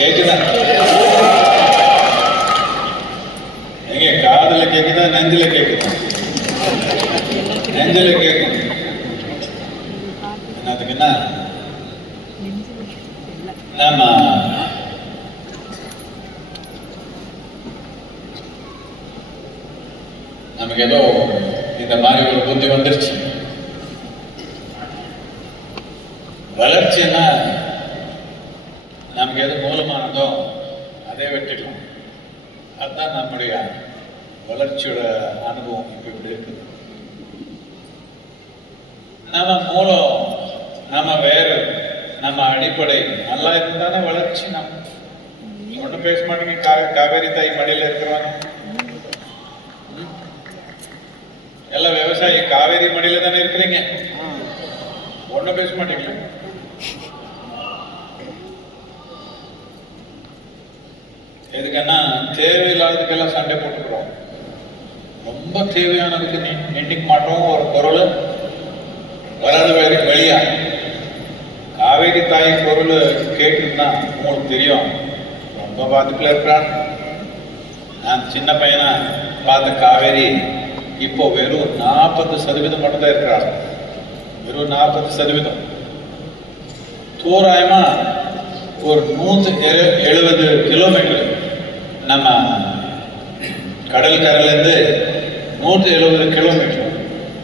கேக்குதா? எங்க காதுல கேக்குதா, நெஞ்சில கேக்குதா? நெஞ்சில கேட்கும். என்னதுக்குன்னா நாம நமக்கு ஏதோ இந்த மாதிரி ஒரு புத்தி வந்துருச்சு. வளர்ச்சின்னா நமக்கு எது மூலமானதோ அதே வெட்டிடலாம். அதுதான் நம்முடைய வளர்ச்சியோட அனுபவம். இப்ப இப்படி இருக்குது. நம்ம மூலம், நம்ம வேறு, நம்ம அடிப்படை நல்லா இருந்தானே வளர்ச்சி. நம்ம ஒன்றும் பேச மாட்டேங்க. காவேரி தாய் மடியில் இருக்கிறவங்க எல்லாம் விவசாயி காவேரி மடியில தானே இருக்கிறீங்க. ஒன்றும் பேச மாட்டீங்களா? எதுக்குன்னா தேவையில்லாததுக்கெல்லாம் சண்டை போட்டுக்கிறோம். ரொம்ப தேவையானதுக்கு நின்றுக்க மாட்டோம். ஒரு பொருள் வராது வெளியா. காவேரி தாய் பொருள் கேட்டுன்னா உங்களுக்கு தெரியும், ரொம்ப பாதிப்புல இருக்கிறான். நான் சின்ன பையனா பார்த்த காவேரி இப்போ வெறும் 40% மட்டும்தான் இருக்கிறார். வெறும் 40%. தோராயமா ஒரு 170 கிலோமீட்டர் நம்ம கடல் கரையிலேருந்து 170 கிலோமீட்டர்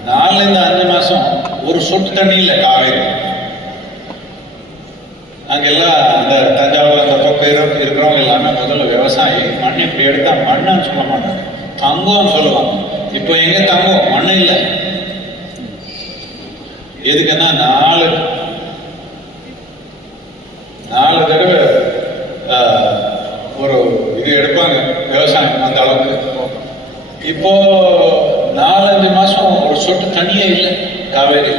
4லேருந்து 5 மாசம் ஒரு சொட்டு தண்ணி இல்லை காவேரி. அங்கெல்லாம் அந்த தஞ்சாவூர் அந்த பக்கம் இருக்கிறவங்க எல்லாமே முதல்ல விவசாயி. மண் இப்படி எடுத்தா மண்ணுன்னு சொல்ல மாட்டாங்க, தங்கம்னு சொல்லுவாங்க. இப்போ எங்க தங்கம், மண்ணு இல்லை. எதுக்குன்னா 4 தடவை ஒரு இது எடுப்பாங்க விவசாயம் அந்த அளவுக்கு. இப்போ 4-5 மாசம் ஒரு சொட்டு தண்ணியே இல்லை காவேரி.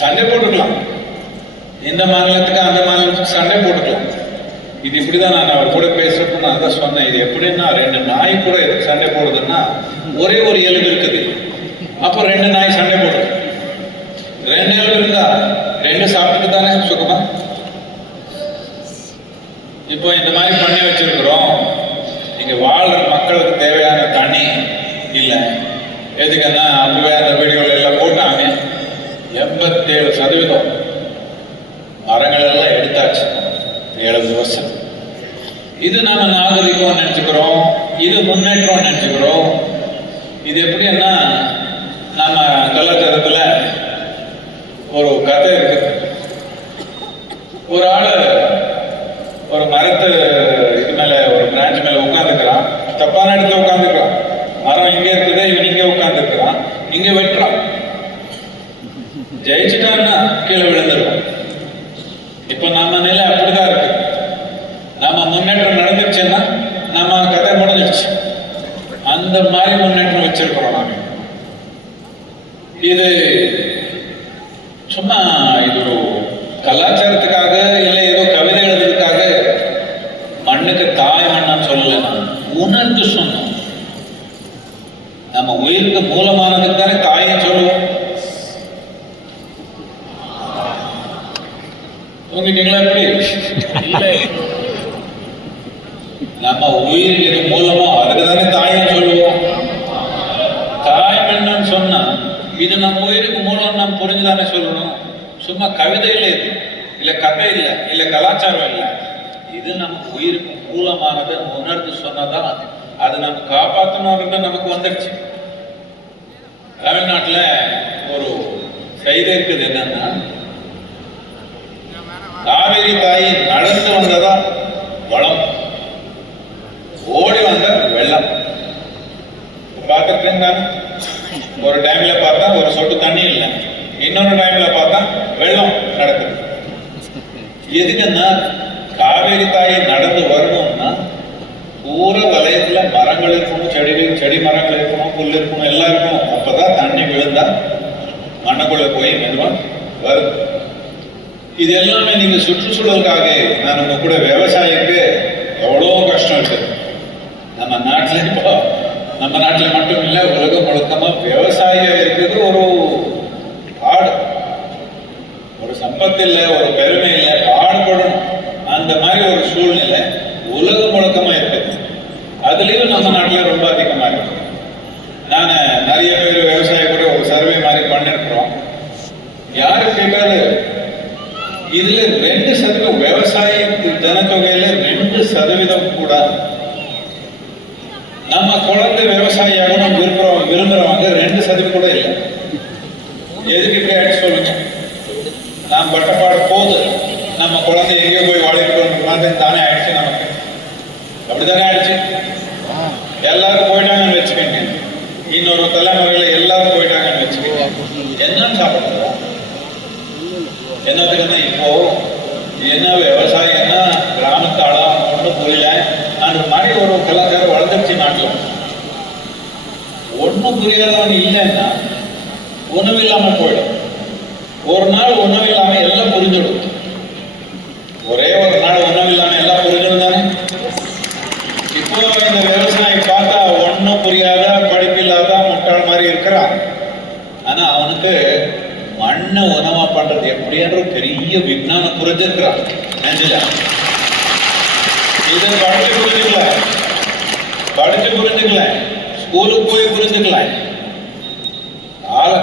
சண்டை போட்டுக்கலாம், இந்த மாநிலத்துக்கு அந்த மாநிலத்துக்கு சண்டை போட்டுக்கலாம். இது இப்படிதான். நான் அவர் கூட பேசுறப்ப நான் தான் சொன்னேன், இது எப்படின்னா 2 நாய் கூட எதுக்கு சண்டை போடுதுன்னா, ஒரே ஒரு எலும்பு இருக்குது, அப்போ 2 நாய் சண்டை போடுது. 2 எலும்பு இருந்தா 2 சாப்பிட்டுட்டு தானே சுகமா. இப்போ இந்த மாதிரி பண்ணி வச்சிருக்கிறோம். இங்க வாழ்ற மக்களுக்கு தேவையான தண்ணி இல்லை. எதுக்குன்னா அப்பவே அந்த வீடியோல எல்லாம் போட்டாங்க, 87% மரங்கள் எல்லாம் எடுத்தாச்சு 70 வருஷம். இது நம்ம நாகரிகம் நினைச்சுக்கிறோம், இது முன்னேற்றம் நினைச்சுக்கிறோம். இது எப்படின்னா நம்ம கலாச்சாரத்துல ஒரு கதை இருக்கு. ஒரு ஆளு ஒரு மரத்து இது மேல, ஒரு பிரான்ச் மேல உட்காந்துக்கிறான். தப்பான இடத்துல உட்காந்துக்கிறான். மரம் இங்க இருக்குது, இவன் இங்க உட்காந்துக்கிறான். இங்க வெட்டுறான். ஜெயிச்சுட்டான்னா கீழே விழுந்துருவான். இப்ப நம்ம நிலை அப்படிதான் இருக்கு. நம்ம முன்னேற்றம் நடந்துருச்சுன்னா நம்ம கதை முடிஞ்சிருச்சு. அந்த மாதிரி முன்னேற்றம் வச்சிருக்கிறோம் நாம. இது சும்மா இது ஒரு கலாச்சாரத்துக்காக இல்லை ஏதோ கவிதை எழுதுறதுக்காக மண்ணுக்கு தாய் மண்ணான்னு சொல்லல. உணர்ந்து சொன்னோம். நம்ம உயிருக்கு மூலமானதுக்கு தானே தாயின்னு சொல்லுவோம். தூங்கிட்டீங்களா? எப்படி நம்ம உயிர் எது மூலமோ அதுக்கு தானே தாயின்னு சொல்லுவோம். தாய் மண்ணன்னு சொன்னா இது நம்ம உயிருக்கு மூலம் நம்ம புரிஞ்சுதானே சொல்லணும். சும்மா கவிதை இல்லை, இது இல்ல கதை இல்லை, இல்ல கலாச்சாரம் இல்லை. இது நம்ம உயிருக்கு மூலமானதை உணர்ந்து சொன்னதான் அது நம்ம காப்பாற்றணும். நமக்கு வந்துடுச்சு. தமிழ்நாட்டில் ஒரு செய்தி இருக்குது. என்னன்னா, காவேரி தாய் நடந்து வந்ததா வளம், ஓடி வந்த வெள்ளம். பார்த்துருக்கேன் நான். ஒரு டைம்ல பார்த்தா ஒரு சொட்டு தண்ணி இல்லை, இன்னொரு டைம்ல பார்த்தா வெள்ளம் நடக்குது. எதுக்குன்னா காவேரி தாய் நடந்து வரணும்னா பூரா வலயத்துல மரங்கள் இருக்கணும், செடி மரங்கள் இருக்கணும், புல் இருக்கணும், எல்லாம் இருக்கணும். அப்பதான் தண்ணி விழுந்தா மண்ணுக்குள்ள போய் மெதுவா வருது. இது எல்லாமே நீங்க சுற்றுச்சூழலுக்காக. நான் உங்க கூட விவசாயிக்கு எவ்வளோ கஷ்டம் இருக்கு நம்ம நாட்டில். இப்போ நம்ம நாட்டில் மட்டும் இல்லை, உலகம் முழுக்கமா விவசாயம் இருக்குது ஒரு பாடு. ஒரு சம்பத்து இல்லை, ஒரு பெருமை இல்லை, பாடுபடணும். அந்த ஜனத்தொகையில 2% கூட. நம்ம குழந்தை விவசாயியாகணும் விரும்புறவங்க 2% கூட இல்லை. எதுக்கு இப்படி ஆயிடுச்சு சொல்லுங்க? நாம் பட்டப்பாடு போது நம்ம குழந்தை எங்கேயோ போய் வாழிட்டு தானே ஆயிடுச்சு. நமக்கு அப்படித்தானே ஆயிடுச்சு. எல்லாரும் போயிட்டாங்கன்னு வச்சுக்கோங்க, இன்னொரு தலைமுறையில எல்லாரும் போயிட்டாங்கன்னு வச்சுக்கோங்க, என்னன்னு சாப்பிடுறோம்? என்னத்துக்குன்னா இப்போ என்ன விவசாயம்னா கிராமத்தாளா ஒன்றும் புரியல அந்த மாதிரி ஒரு கலாச்சாரம் வளர்ந்துருச்சு நாட்டில். ஒன்றும் புரியாதவன் இல்லைன்னா உணவு இல்லாம போயிடும். ஒரு நாள் உணவு இல்லாம எல்லாம் புரிஞ்சிடும். ஒரே ஒரு நாள் உணவு இல்லாம எல்லாம் புரிஞ்சிடும் தானே. இப்போ இந்த விவசாயி பார்த்தா ஒன்றும் புரியாத படிப்பு இல்லாத முட்டாள் மாதிரி இருக்கிறான். ஆனா அவனுக்கு மண்ணை உணவா பண்றது எப்படின்ற பெரிய விஞ்ஞானம் புரிஞ்சிருக்கிறான். இதை படிச்சு புரிஞ்சுக்கல, ஸ்கூலுக்கு போய் புரிஞ்சுக்கல,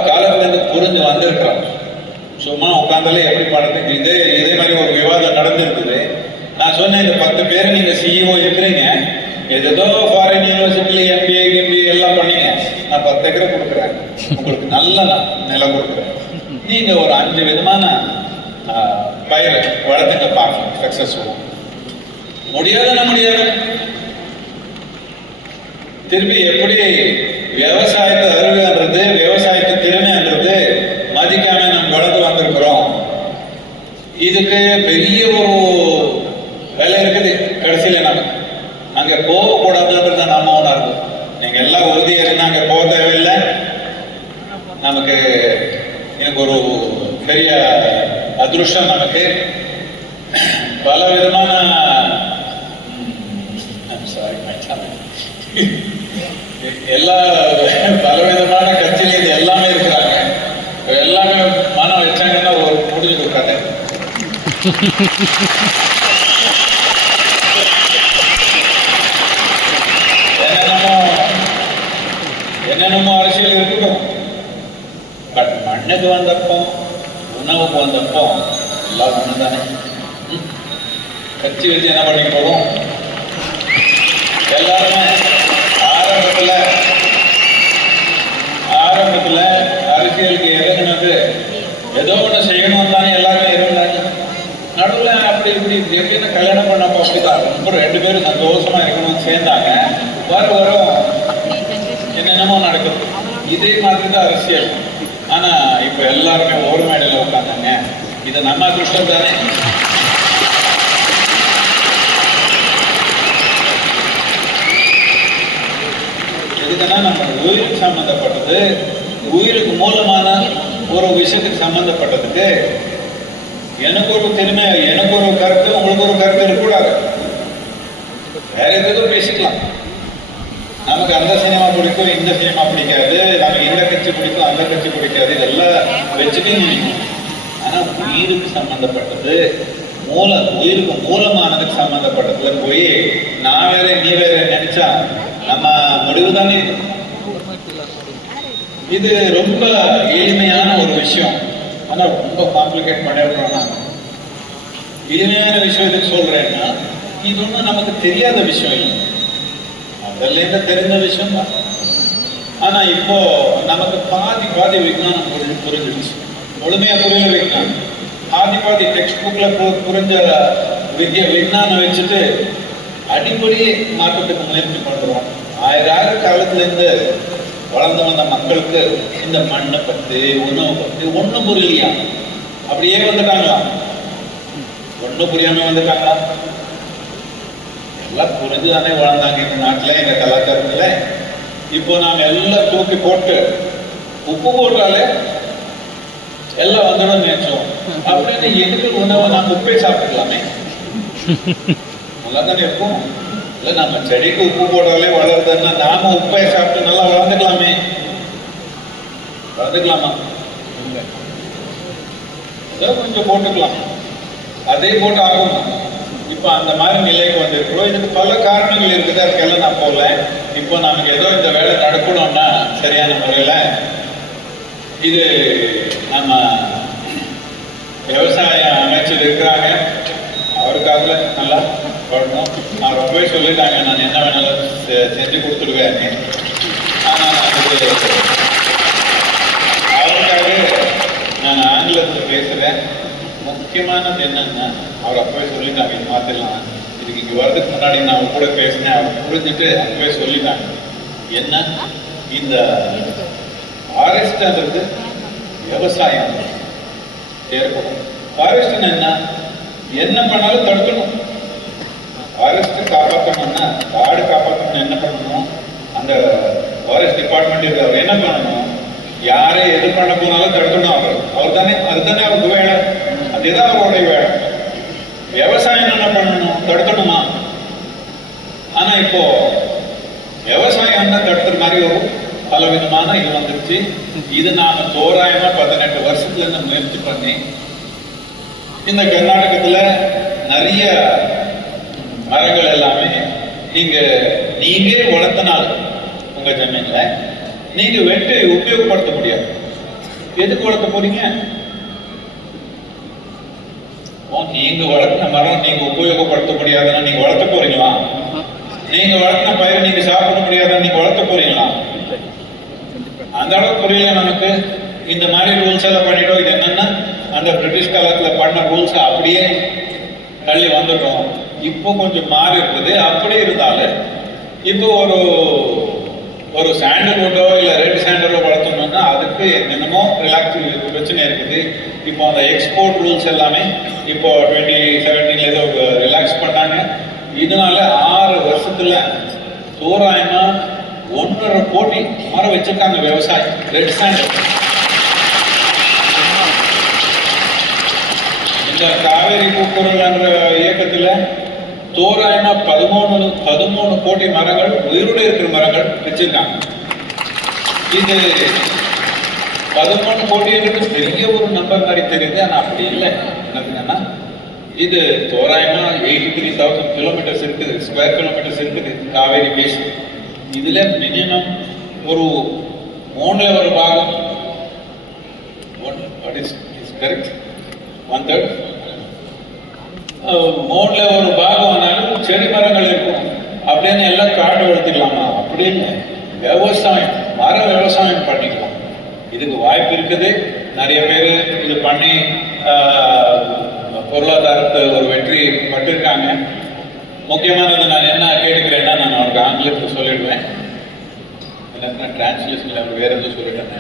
காலத்துல புரிஞ்சு வந்திருக்கிறான். சும்மா உட்காந்தாலே எப்படி பண்றதுக்கு இதே மாதிரி ஒரு விவாதம் நடந்திருக்குது. நான் சொன்னேன், இந்த 10 பேர் நீங்க சிஇஓ இருக்கிறீங்க, ஏதோ ஃபாரின் யூனிவர்சிட்டியில எம்பிஏ எல்லாம் பண்ணீங்க, நான் 10 ஏக்கரை கொடுக்குறேன், உங்களுக்கு நல்ல நிலம் கொடுக்குறேன், நீங்க ஒரு 5 விதமான பயிரை வளர்த்துங்க பார்க்கலாம் சக்சஸ்ஃபுல்லா. முடியாது. திருப்பி எப்படி விவசாயத்தை அறிவுன்றது விவசாயத்தை திறமைன்றது மதிக்காம நம்ம வளர்ந்து வந்திருக்கிறோம். இதுக்கு பெரிய ஒரு வேலை இருக்குது. கடைசியில நம்ம அங்க போகக்கூடாதுன்றது நம்ம உணர்வு. நீங்க எல்லாம் உறுதியா இருந்தா அங்க போக தேவையில்லை. நமக்கு எனக்கு ஒரு பெரிய அதிருஷ்டம். நமக்கு பல விதமான எல்லா பலவிதமான கட்சியில இது எல்லாமே இருக்கிறாங்க. எல்லாமே மனம் வச்சாங்கன்னா ஒரு முடிஞ்சு கொடுக்காங்க. என்னென்னமோ அரசியல் இருக்கட்டும், பட் மண்ணுக்கு வந்தப்போ உணவுக்கு வந்தப்போ எல்லாம் ஒண்ணு தானே. கட்சி வச்சு என்ன பண்ணி போறோம்? எல்லாருமே ஆரம்பத்துல அரசியலுக்கு இறங்கினது ஏதோ ஒண்ணு செய்யணும் தானே எல்லாருமே இருந்தாங்க. நடுவில் அப்படி இப்படி எப்படின்னு கல்யாணம் பண்ணப்போ அப்படிதான் ரொம்ப 2 பேரும் சந்தோஷமா இருக்கணும்னு சேர்ந்தாங்க. வரும் என்னென்னமோ நடக்குது. இதே மாதிரி தான் அரசியல். ஆனா இப்ப எல்லாருமே ஒரு மேடையில் உட்காந்தாங்க. இது நம்ம அதிருஷ்டம் தானே. எதுக்குன்னா நம்ம உயிருக்கு சம்பந்தப்பட்டது, உயிருக்கு மூலமான ஒரு விஷயத்துக்கு சம்பந்தப்பட்டதுக்கு எனக்கு ஒரு திறமை, எனக்கு ஒரு கருத்து, உங்களுக்கு ஒரு கருத்து இருக்கக்கூடாது. வேற எதுவும் பேசிக்கலாம். நமக்கு அந்த சினிமா பிடிக்கும், இந்த சினிமா பிடிக்காது, நமக்கு இந்த கட்சி பிடிக்கும், அந்த கட்சி பிடிக்காது, இதெல்லாம் வச்சுட்டு நினைக்கும். ஆனா உயிருக்கு சம்பந்தப்பட்டது, உயிருக்கு மூலமானதுக்கு சம்பந்தப்பட்டதுல போய் நான் வேற நீ வேற நினைச்சா நம்ம முடிவு தானே. இது ரொம்ப எளிமையான ஒரு விஷயம். ஆனா ரொம்ப காம்ப்ளிகேட் பண்ணிடுறோம். நான் எளிமையான விஷயம் எதுக்கு சொல்றேன்னா, இது ஒன்றும் நமக்கு தெரியாத விஷயம் இல்லை, முதல்ல தெரிஞ்ச விஷயம் தான். ஆனா இப்போ நமக்கு பாதி விஞ்ஞானம் புரிஞ்சிடுச்சு. முழுமையா புரியல விஞ்ஞானம். பாதி டெக்ஸ்ட் புக்ல புரிஞ்ச விஞ்ஞானம் வச்சுட்டு அடிப்படையே மாற்றத்துக்கு முயற்சி பண்றோம். 1000 காலத்துல இருந்து வளர்ந்து வந்த மக்களுக்கு இந்த மண்ணை பத்தி, உணவை பத்தி ஒண்ணும் புரியலையா? அப்படியே வந்துட்டாங்களா? ஒண்ணும் புரியாம வந்துட்டாங்களா? எல்லாம் புரிஞ்சுதானே வளர்ந்தாங்க இந்த நாட்டுல, எங்க கலாச்சாரத்துல. இப்போ நாங்க எல்லாம் தூக்கி போட்டு உப்பு போட்டாலே எல்லாம் வந்துடும் நினைச்சோம். அப்படின்னு எதுக்கு உணவை நாம உப்பே சாப்பிட்டுக்கலாமே, நல்லா தானே இருக்கும். இல்ல நம்ம செடிக்கு உப்பு போட்டாலே வளருதுன்னா நாம உப்பை சாப்பிட்டு நல்லா வளர்ந்துக்கலாமா? ஏதோ கொஞ்சம் போட்டுக்கலாம், அதே போட்டு ஆகும். இப்ப அந்த மாதிரி நிலைக்கு வந்திருக்கிறோம். இதுக்கு பல காரணங்கள் இருக்குது, அதுக்கெல்லாம் நான் போகல. இப்போ நமக்கு ஏதோ இந்த வேலை நடக்கணும்னா சரியான முறையில இது நம்ம விவசாய அமைச்சர் இருக்கிறாங்க, அவருக்காக நல்லா சொல்லிட்டாங்க, நான் என்ன வேணாலும் செஞ்சு கொடுத்துடுவேன்னு. ஆனால் அவருக்காக நான் ஆங்கிலத்தில் பேசுகிறேன். முக்கியமானது என்னன்னா, அவர் அப்பவே சொல்லிட்டாங்க, இது மாற்றிடலாம். இதுக்கு இங்கே வர்றதுக்கு முன்னாடி நான் அவர் கூட பேசினேன். அவர் புரிஞ்சுட்டு அப்பவே சொல்லிட்டாங்க, என்ன இந்த ஃபாரஸ்ட்ன்றது விவசாயம் ஏற்படும். ஃபாரஸ்ட்னா என்ன பண்ணாலும் தடுக்கணும். ஃபாரஸ்ட் காப்பாற்றணும்னா, காடு காப்பாற்றணும்னா என்ன பண்ணணும்? அந்த ஃபாரஸ்ட் டிபார்ட்மெண்ட் அவர் என்ன பண்ணணும்? யாரை எது பண்ண போனாலும் தடுக்கணும். அவர் தானே, அதுதானே அவருக்கு வேலை, அதுதான் அவருடைய வேலை. விவசாயம் என்ன பண்ணணும்? தடுக்கணுமா? ஆனா இப்போ விவசாயம் தான் தடுக்கிற மாதிரி ஒரு பலவிதமான இது வந்துருச்சு. இது நாம தோராயமா 18 வருஷத்துல இருந்து முயற்சி பண்ணி இந்த கர்நாடகத்துல நிறைய மரங்கள் எல்லாமே நீங்க வளர்த்தனால் உங்க ஜமீன்ல நீங்க வெட்டு உபயோகப்படுத்த முடியாது. எதுக்கு வளர்த்த போறீங்க? நீங்க வளர்த்த மரம் நீங்க உபயோகப்படுத்த முடியாதுன்னா நீங்க வளர்த்த போறீங்களா? நீங்க வளர்த்த பயிர் நீங்க சாப்பிட முடியாதுன்னு நீங்க வளர்த்த போறீங்களா? அந்த அளவுக்கு புரியல நமக்கு. இந்த மாதிரி ரூல்ஸ் எல்லாம் பண்ணிட்டோம். இது என்னன்னா, அந்த பிரிட்டிஷ் காலத்துல பண்ண ரூல்ஸ் அப்படியே தள்ளி வந்துட்டோம். இப்போ கொஞ்சம் மாறி இருக்குது. அப்படி இருந்தாலும் இப்போ ஒரு சாண்டல்வுட்டோ இல்லை ரெட் சாண்டலோ வளர்த்தணும்னா அதுக்கு என்னென்னமோ ரிலாக்ஸ் பிரச்சனை இருக்குது. இப்போ அந்த எக்ஸ்போர்ட் ரூல்ஸ் எல்லாமே இப்போ 2017 ஏதோ ரிலாக்ஸ் பண்ணாங்க. இதனால 6 வருஷத்துல தோராயமா 1.5 கோடி மரம் வச்சிருக்காங்க விவசாயம் ரெட் சாண்டல். இந்த காவேரி கூக்குரல் என்ற இயக்கத்துல தோராயமா 13 கோடி மரங்கள், உயிரோடு இருக்கிற மரங்கள் வச்சிருக்காங்க. இது 13 கோடிங்கிறது பெரிய ஒரு நம்பர் மாதிரி தெரியுது. ஆனா அப்படி இல்லை. என்னதுன்னா, இது தோராயமா 83,000 கிலோமீட்டர்ஸ் இருக்குது, ஸ்கொயர் கிலோமீட்டர்ஸ் இருக்குது காவேரி பேசின். இதுல மினிமம் ஒரு 3ல் ஒரு பாகம், கரெக்ட், 1/3, 3ல் ஒரு பாகம் ஆனாலும் செடி மரங்கள் இருக்கும். அப்படின்னு எல்லாம் காடு வளர்த்துக்கலாமா? அப்படி இல்லை. விவசாயம், மர விவசாயம் பண்ணிக்கலாம். இதுக்கு வாய்ப்பு இருக்குது. நிறைய பேர் இது பண்ணி பொருளாதாரத்தை ஒரு வெற்றி பட்டிருக்காங்க. முக்கியமானது நான் என்ன கேட்டுக்கிறேன்னா, நான் அவருக்கு ஆங்கிலத்தில் சொல்லிடுவேன். என்ன டிரான்ஸ்லேஷன்ல அவர் வேற எதுவும் சொல்லிட்டேன்.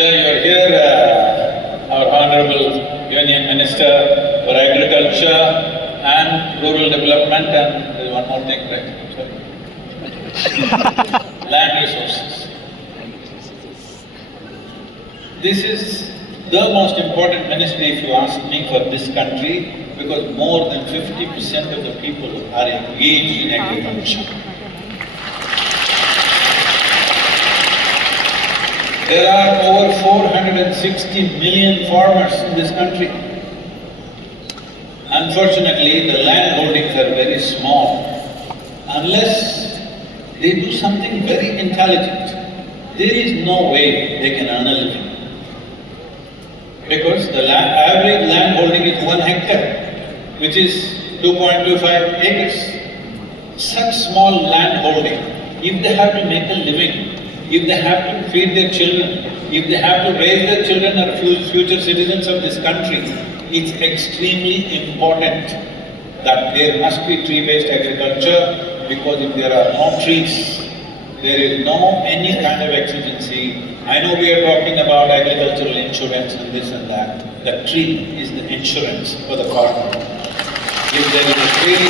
You are here, our Honorable Union Minister for Agriculture and Rural Development, and there's one more thing, right? Sorry. Land resources. This is the most important ministry, if you ask me, for this country, because more than 50% of the people are engaged in agriculture. There are over 460 million farmers in this country. Unfortunately, the land holdings are very small. Unless they do something very intelligent, there is no way they can earn a living. Because the average land holding is 1 hectare, which is 2.25 acres. Such small land holding, if they have to make a living, if they have to feed their children, if they have to raise their children or future citizens of this country, it's extremely important that there must be tree-based agriculture, because if there are no trees, there is no any kind of exigency. I know we are talking about agricultural insurance and this and that. The tree is the insurance for the farmer. If there is a tree,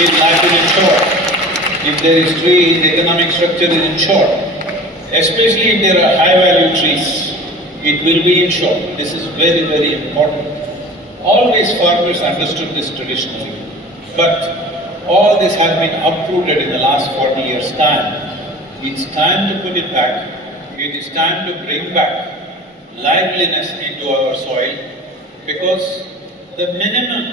his life is insured. If there is tree, the economic structure is insured. Especially if there are high-value trees, it will be insured. This is very, very important. Always farmers understood this traditionally, but all this has been uprooted in the last 40 years' time. It's time to put it back. It is time to bring back liveliness into our soil, because the minimum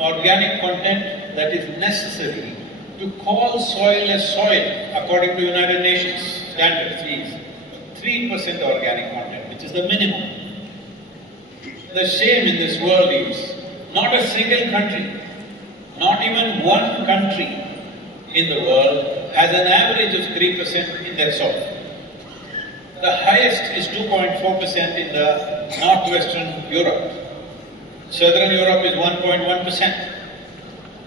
organic content that is necessary to call soil as soil, according to United Nations standards, is 3% organic content, which is the minimum. The shame in this world is not a single country, not even one country in the world has an average of 3% in their soil. The highest is 2.4% in the northwestern Europe. Southern Europe is 1.1%.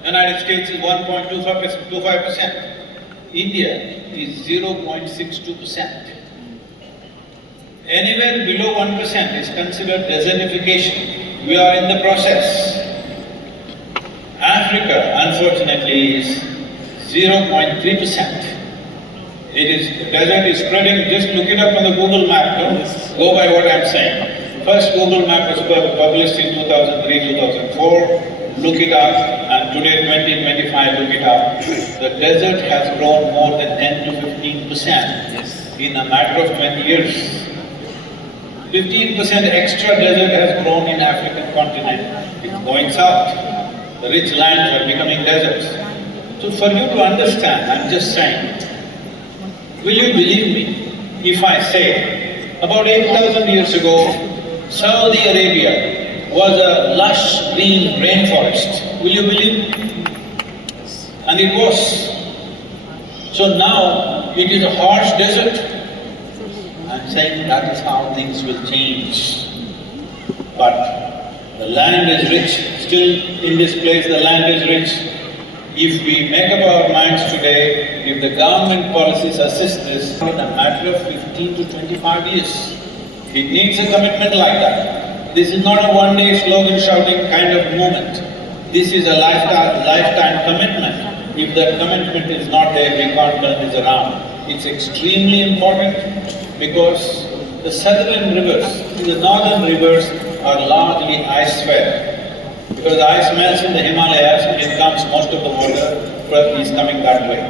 United States is 1.25%. India is 0.62%. Anywhere below 1% is considered desertification. We are in the process. Africa, unfortunately, is 0.3%. The desert is spreading. Just look it up on the Google map. Don't go by what I'm saying. First Google map was published in 2003, 2004. Look it up, and today, 2025, look it up. The desert has grown more than 10 to 15% in a matter of 20 years. 15% extra desert has grown in African continent. It's going south. The rich lands are becoming deserts. So for you to understand, I'm just saying, will you believe me if I say, about 8,000 years ago, Saudi Arabia was a lush green rainforest. Will you believe me? And it was. So now it is a harsh desert. I'm saying that is how things will change. But the land is rich. Still in this place the land is rich. If we make up our minds today, if the government policies assist this, in a matter of 15 to 25 years, it needs a commitment like that. This is not a one-day slogan shouting kind of movement. This is a lifetime commitment. If that commitment is not there, we can't turn this around. It's extremely important because the southern rivers, the northern rivers are largely ice-fed. Because the ice melts in the Himalayas, it comes, most of the water is coming that way.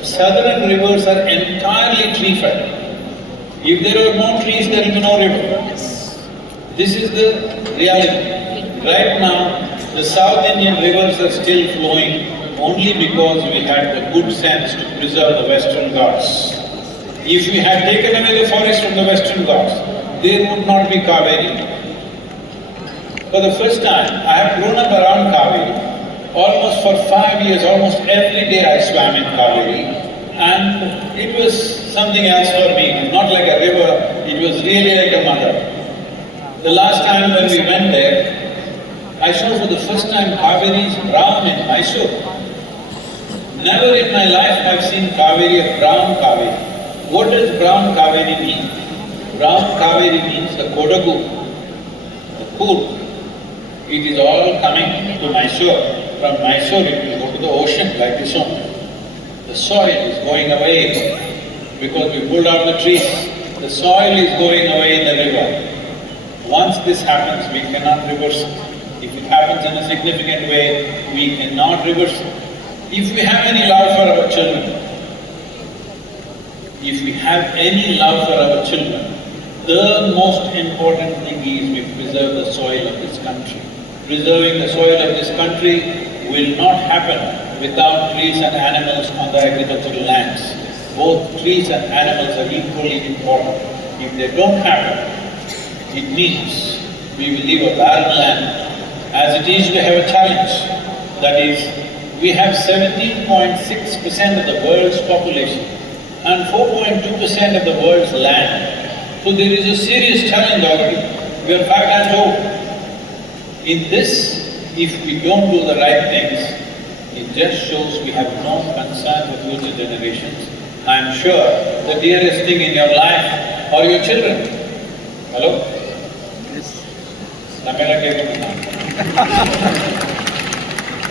The southern rivers are entirely tree-fed. If there are no trees, there will be no river. This is the reality. Right now, the South Indian rivers are still flowing only because we had the good sense to preserve the Western Ghats. If we had taken away the forest from the Western Ghats, there would not be Kaveri. For the first time, I have grown up around Kaveri. Almost for 5 years, almost every day I swam in Kaveri. And it was something else for me, not like a river, it was really like a mother. The last time when we went there, I saw for the first time Kaveri's brown in Mysore. Never in my life I've seen Kaveri, a brown Kaveri. What does brown Kaveri mean? Brown Kaveri means the Kodagu, the pool. It is all coming to Mysore. From Mysore it will go to the ocean like this one. The soil is going away because we pulled out the trees. The soil is going away in the river. Once this happens, we cannot reverse it. If it happens in a significant way, we cannot reverse it. If we have any love for our children, the most important thing is we preserve the soil of this country. Preserving the soil of this country will not happen without trees and animals on the agricultural lands. Both trees and animals are equally important. If they don't happen, it means we will leave a barren land. As it is, we have a challenge. That is, we have 17.6% of the world's population and 4.2% of the world's land. So there is a serious challenge already. We are 5 times old. In this, if we don't do the right things, it just shows we have no concern for future generations. I am sure the dearest thing in your life are your children. Hello? Yes.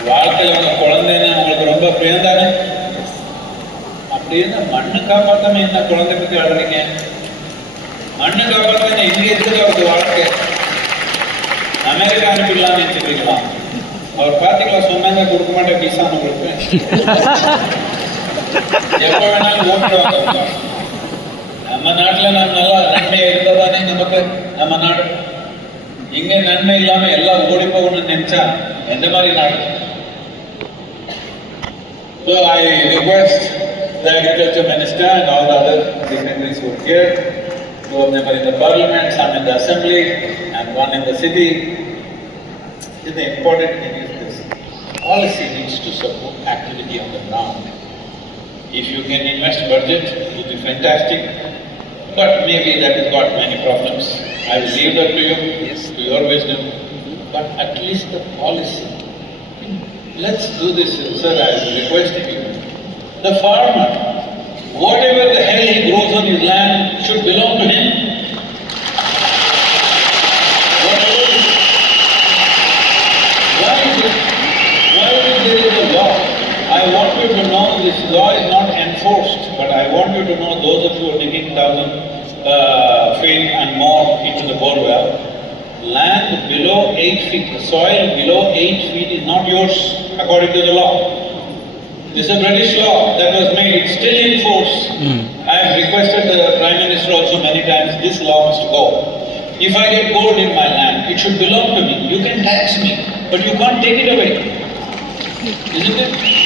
வாழ்க்கையில் உங்கள் குழந்தைன்னு உங்களுக்கு ரொம்ப பிரியம் தானே? அப்படி இருந்தா மண்ணு காப்பாற்றாம என்ன குழந்தை பற்றி வாழ்றீங்க? மண்ணு காப்பாற்றாம எங்க இருக்குது அவருக்கு வாழ்க்கை? அமெரிக்கா அனுப்பிடலாம்னு நினைச்சிருக்கீங்களா? அவர் பார்த்தீங்களா சொன்னாங்க கொடுக்க மாட்டேன் விசா உங்களுக்கு. எப்ப வேணாலும் ஓட்டுவாங்க. நம்ம நாட்டுல நம்ம நல்லா நன்மையா இருந்தாதானே நமக்கு நம்ம நாடு. இங்க நன்மை இல்லாம எல்லாம் ஓடி போகணும்னு நினைச்சா எந்த மாதிரி நாடு? So I request the Agriculture Minister and all the other dignitaries who are here Two of them are in the parliament, some in the assembly, and one in the city. The important thing is this. Policy needs to support activity on the ground. If you can invest budget, it will be fantastic, but maybe that has got many problems. I will leave that to you, to your wisdom, but at least the policy. Let's do this, sir, I am requesting you. The farmer, whatever the hell he grows on his land should belong to him. I want you to know this law is not enforced, but I want you to know, those of you who are digging 1,000 feet and more into the bore well, land below 8 feet, the soil below 8 feet is not yours according to the law. This is a British law that was made, it's still in force. I have requested the Prime Minister also many times, this law must go. If I get gold in my land, it should belong to me. You can tax me, but you can't take it away. Isn't it?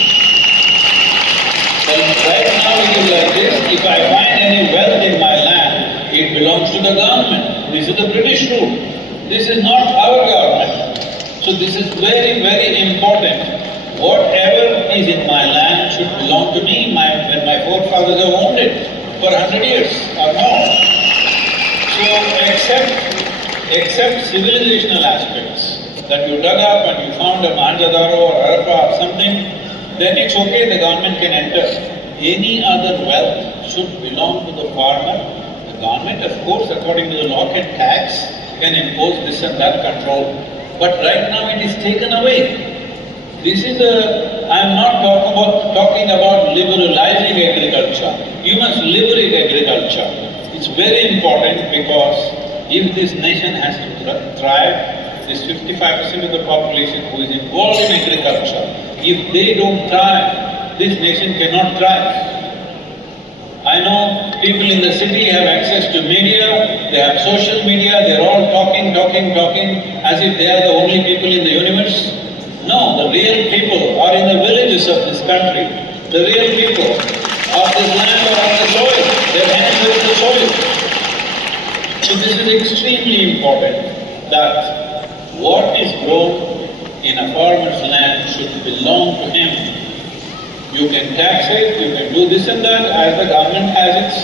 Right now it is like this, if I find any wealth in my land, it belongs to the government. This is the British rule. This is not our government. So this is very, very important. Whatever is in my land should belong to me when my forefathers have owned it for 100 years or more. So except civilizational aspects, that you dug up and you found a Mohenjo-daro or Harappa or something, then it's okay, the government can enter. Any other wealth should belong to the farmer. The government, of course, according to the law, can tax, can impose this and that control. But right now it is taken away. This is I'm not talking about liberalizing agriculture. You must liberate agriculture. It's very important because if this nation has to thrive, this 55% of the population who is involved in agriculture, if they don't thrive, this nation cannot thrive. I know people in the city have access to media, they have social media, they're all talking as if they are the only people in the universe. No, the real people are in the villages of this country. The real people of this land are on the soil. Their hands are in the soil. So this is extremely important that what is grown in a farmer's land should belong to him. You can tax it, you can do this and that, as the government has its,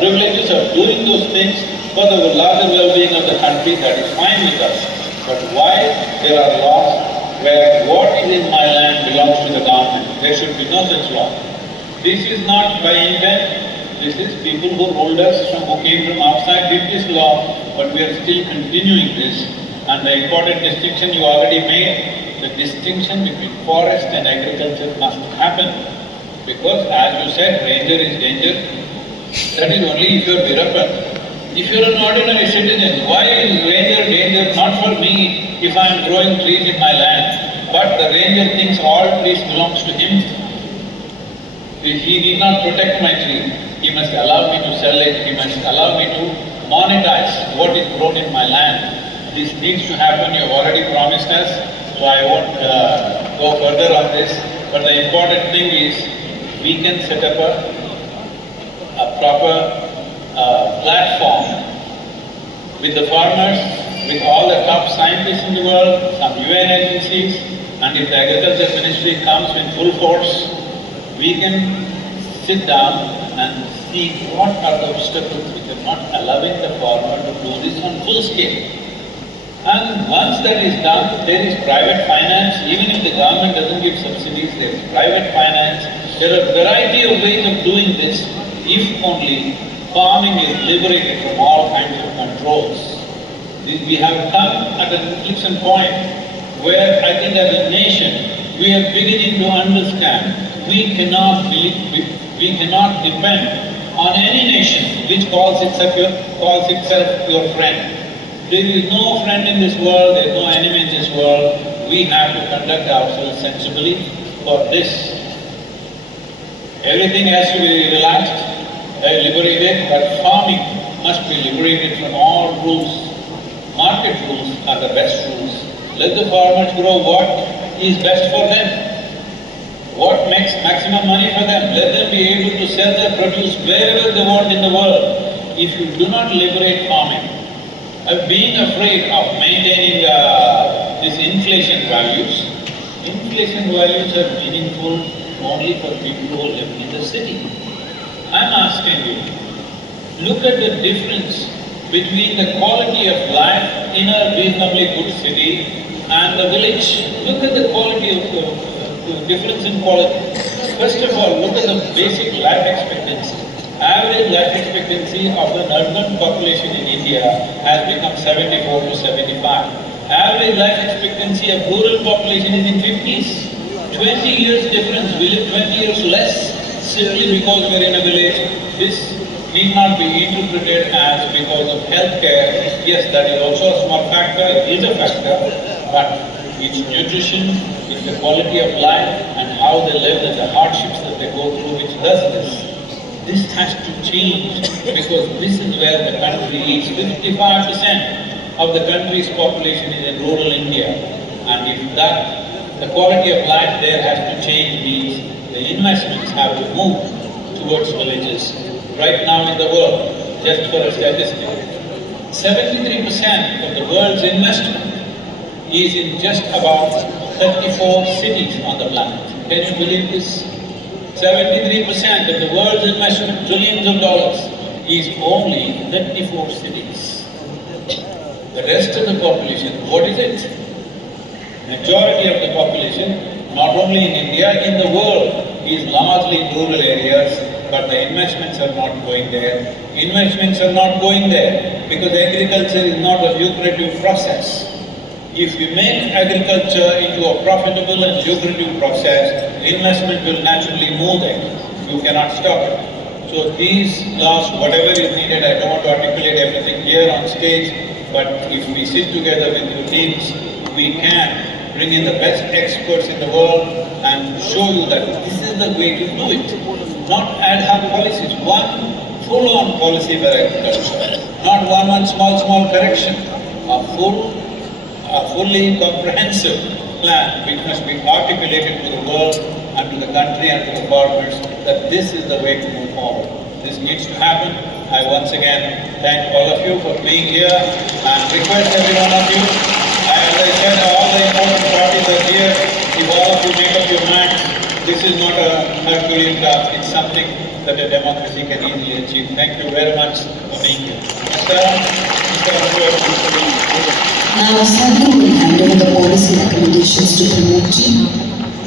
privileges of doing those things for the larger well-being of the country. That is fine with us. But why there are laws where what is in my land belongs to the government? There should be no such law. This is not by intent. This is people who ruled us who came from outside did this law, but we are still continuing this. And the important distinction you already made, the distinction between forest and agriculture must happen. Because as you said, ranger is danger. That is only if you are Virappan. If you are an ordinary citizen, why is ranger danger not for me if I am growing trees in my land? But the ranger thinks all trees belongs to him. He need not protect my tree. He must allow me to sell it. He must allow me to monetize what is grown in my land. This needs to happen. You have already promised us, so I won't go further on this. But the important thing is we can set up a proper platform with the farmers, with all the top scientists in the world, some UN agencies, and if the agriculture ministry comes in full force, we can sit down and see what are the obstacles which are not allowing the farmer to do this on full scale. And once that is done, there is private finance. Even if the government doesn't give subsidies, there is private finance. There are a variety of ways of doing this, if only farming is liberated from all kinds of controls. We have come at an inflection point where I think as a nation, we are beginning to understand we cannot depend on any nation which calls itself your friend. There is no friend in this world, there is no enemy in this world. We have to conduct ourselves sensibly for this. Everything has to be relaxed, liberated, but farming must be liberated from all rules. Market rules are the best rules. Let the farmers grow what is best for them. What makes maximum money for them? Let them be able to sell their produce wherever they want in the world. If you do not liberate farming, being afraid of maintaining these inflation values are meaningful only for people who live in the city. I'm asking you, look at the difference between the quality of life in a reasonably good city and the village. Look at the quality of difference in quality. First of all, look at the basic life expectancy. Average life expectancy of an urban population in India has become 74 to 75. Average life expectancy of rural population is in 50s. 20 years difference. We live 20 years less simply because we're in a village. This need not be interpreted as because of healthcare. Yes, that is also a small factor, it is a factor, but it's nutrition, it's the quality of life and how they live and the hardships that they go through which does this. This has to change because this is where the country is. 55% of the country's population is in rural India, and if that, the quality of life there has to change means the investments have to move towards villages. Right now in the world, just for a statistic, 73% of the world's investment is in just about 34 cities on the planet. Can you believe this? 73% of the world's investment, trillions of dollars, is only 34 cities. The rest of the population, what is it? Majority of the population, not only in India, in the world, is largely in rural areas, but the investments are not going there. Investments are not going there because agriculture is not a lucrative process. If you make agriculture into a profitable and lucrative process, investment will naturally move there. You cannot stop it. So these laws, whatever is needed, I don't want to articulate everything here on stage, but if we sit together with your teams, we can bring in the best experts in the world and show you that this is the way to do it. Not ad hoc policies, one full-on policy for agriculture, not one small correction, a fully comprehensive plan which must be articulated to the world and to the country and to the farmers that this is the way to move forward. This needs to happen. I once again thank all of you for being here and request every one of you. As I said, all the important parties are here. If all of you make up your minds, this is not a Herculean task. It's something that a democracy can easily achieve. Thank you very much for being here. Now, Sadhu will hand over the policy recommendations to promote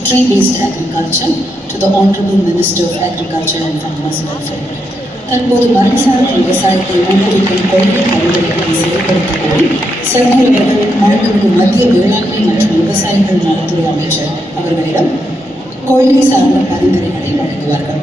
tree-based agriculture to the Honorable Minister of Agriculture and Farmers Welfare. தற்போது மரபுசார் விவசாயத்தை ஊக்குவிக்கும் கொள்கை பரிந்துரைகளை செயல்படுத்தக்கோரி சர்மா அவர்கள் மாண்புமிகு மத்திய வேளாண்மை மற்றும் விவசாயிகள் நலத்துறை அமைச்சர் அவர்களிடம் கொள்கை சார்ந்த பரிந்துரைகளை வழங்குவார்கள்.